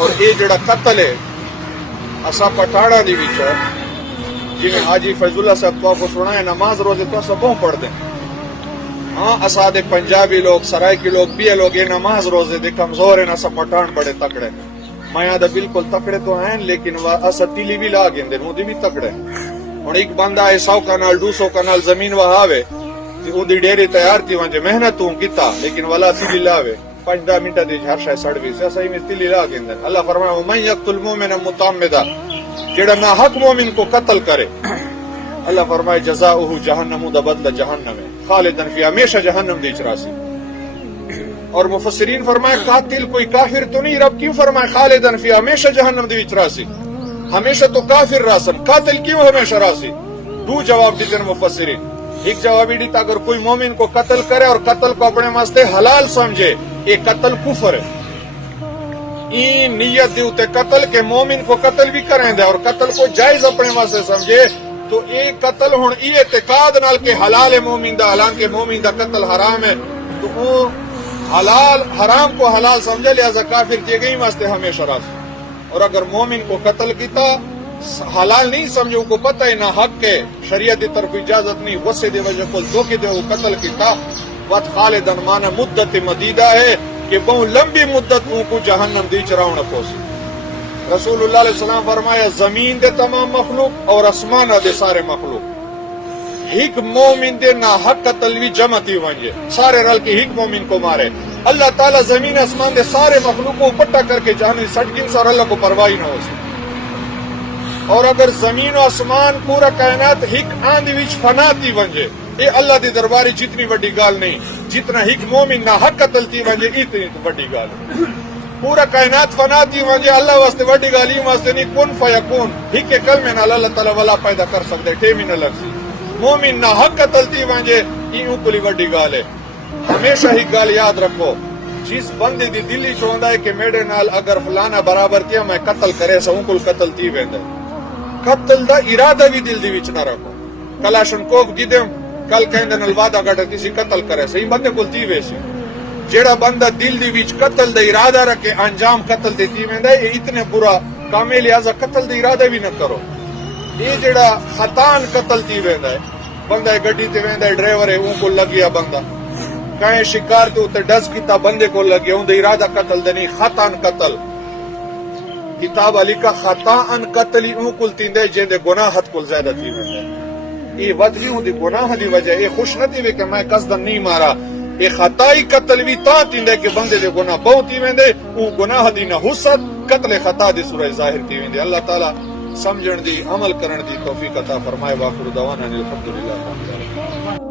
اور یہ جڑا قتل ہے اسا پٹھاڑا دی وچ جی حاجی فیض اللہ صاحب کو سنا ہے نماز روزے تو سب پڑھ دیں ہاں اسا دے پنجابی لوگ سرائے کے لوگ بھی لوگ یہ نماز روزے دے کمزور ہیں اسا پٹھان بڑے تکڑے میں یہاں بالکل تکڑے تو ہیں لیکن اسا تیلی بھی لا گے وہ بھی تکڑے ہوں ایک بندہ ہے 100 کنال 200 کنال زمین وہاوے اندی ڈیری تیار تھی وہاں محنت تو کیتا لیکن والا تیلی لاوے 5-10 منٹ دی ہر شے سڑ بھی سے میں تیلی لا گے اللہ فرمایا من یقتل المؤمن متعمدا جڑا نہ حق مومن کو قتل کرے اللہ فرمائے جزاؤہ جہنم دا بدلہ جہنم ہے خالدن فی ہمیشہ جہنم دی چراسی اور مفسرین فرمائے قاتل کوئی کافر تو نہیں رب کیوں فرمائے خالدن فی ہمیشہ جہنم دی چراسی ہمیشہ تو کافر راسن قاتل کیوں ہمیشہ راسی دو جواب دیتے ہیں مفسرین ایک جواب دیتا اگر کوئی مومن کو قتل کرے اور قتل کو اپنے واسطے حلال سمجھے یہ قتل کفر ہے این نیت دیوتے قتل کے مومن کو قتل بھی کریں دے اور قتل کو جائز اپنے واسطے سمجھے تو ایک قتل ہون ای اعتقاد نال کے حلال مومن دا حالانکہ مومن دا قتل حرام ہے تو وہ حلال حرام کو حلال سمجھے لہذا کافر کیے گئی واسطے ہمیشہ راضی اور اگر مومن کو قتل کیتا حلال نہیں سمجھے کو پتہ ہے نہ حق ہے شریعت طرف اجازت نہیں غصے دے وجہ کو دھوکے دے وہ قتل کیتا وقت خالدن مانا مدت مدیدہ ہے کہ بہت لمبی مدت کو جہنم دی چراؤں پوسی رسول اللہ علیہ السلام فرمایا زمین دے تمام مخلوق اور اسمان دے سارے مخلوق ہک مومن دے نہ حق قتل بھی جمع تھی ونجے سارے رل کے ہک مومن کو مارے اللہ تعالیٰ زمین اسمان دے سارے مخلوق کو پٹا کر کے جہنم سٹکن سار اللہ کو پرواہی نہ ہو سکے اور اگر زمین و اسمان پورا کائنات ہک آندھی وچ فنا تھی ونجے یہ اللہ دی درباری جتنی بڑی گال نہیں جتنا ہک مومن نہ حق قتل تھی ونجے اتنی بڑی گال پورا کائنات فنا تھی ونجے اللہ واسطے بڑی گال ہی واسطے نہیں کن فیکون ہک کلمے نال اللہ تعالی والا پیدا کر سکتے ٹیمی نہ لگ سی مومن نہ حق قتل تھی ونجے یہ کلی بڑی گال ہے ہمیشہ ہی گال یاد رکھو جس بندے دی دلی چوندا ہے کہ میرے نال اگر فلانا برابر کیا میں قتل کرے سوں کل قتل تھی ویندا قتل دا ارادہ بھی دل دی وچ نہ رکھو کلاشن کوک دیدم کل کہندے نال وعدہ کٹ کسی قتل کرے صحیح بندے کول تھی ویسی جیڑا بندہ دل دی وچ قتل دا ارادہ رکھے انجام قتل دیتی ویندا ہے اتنے برا کام ہے لہذا قتل دا ارادہ بھی نہ کرو یہ جیڑا خطان قتل تھی ویندا ہے بندہ گڈی تے ویندا ہے ڈرائیور ہے اون کو لگیا بندہ کہیں شکار تے اوتے ڈس کیتا بندے کو لگیا اون دا ارادہ قتل دے نہیں خطان قتل کتاب علی کا خطان قتل اون کول تیندے جے گناہ حد کول زیادہ تھی ویندا ہے یہ ود نہیں ہوندی گناہ دی وجہ یہ خوش نہ تھی کہ میں قصدن نہیں مارا یہ خطائی قتل بھی تا تیندے کہ بندے دے گناہ بہت ہی ویندے او گناہ دی نہ حسد قتل خطا دی سورہ ظاہر تھی ویندے اللہ تعالی سمجھن دی عمل کرن دی توفیق عطا فرمائے واخر دعوانا الحمدللہ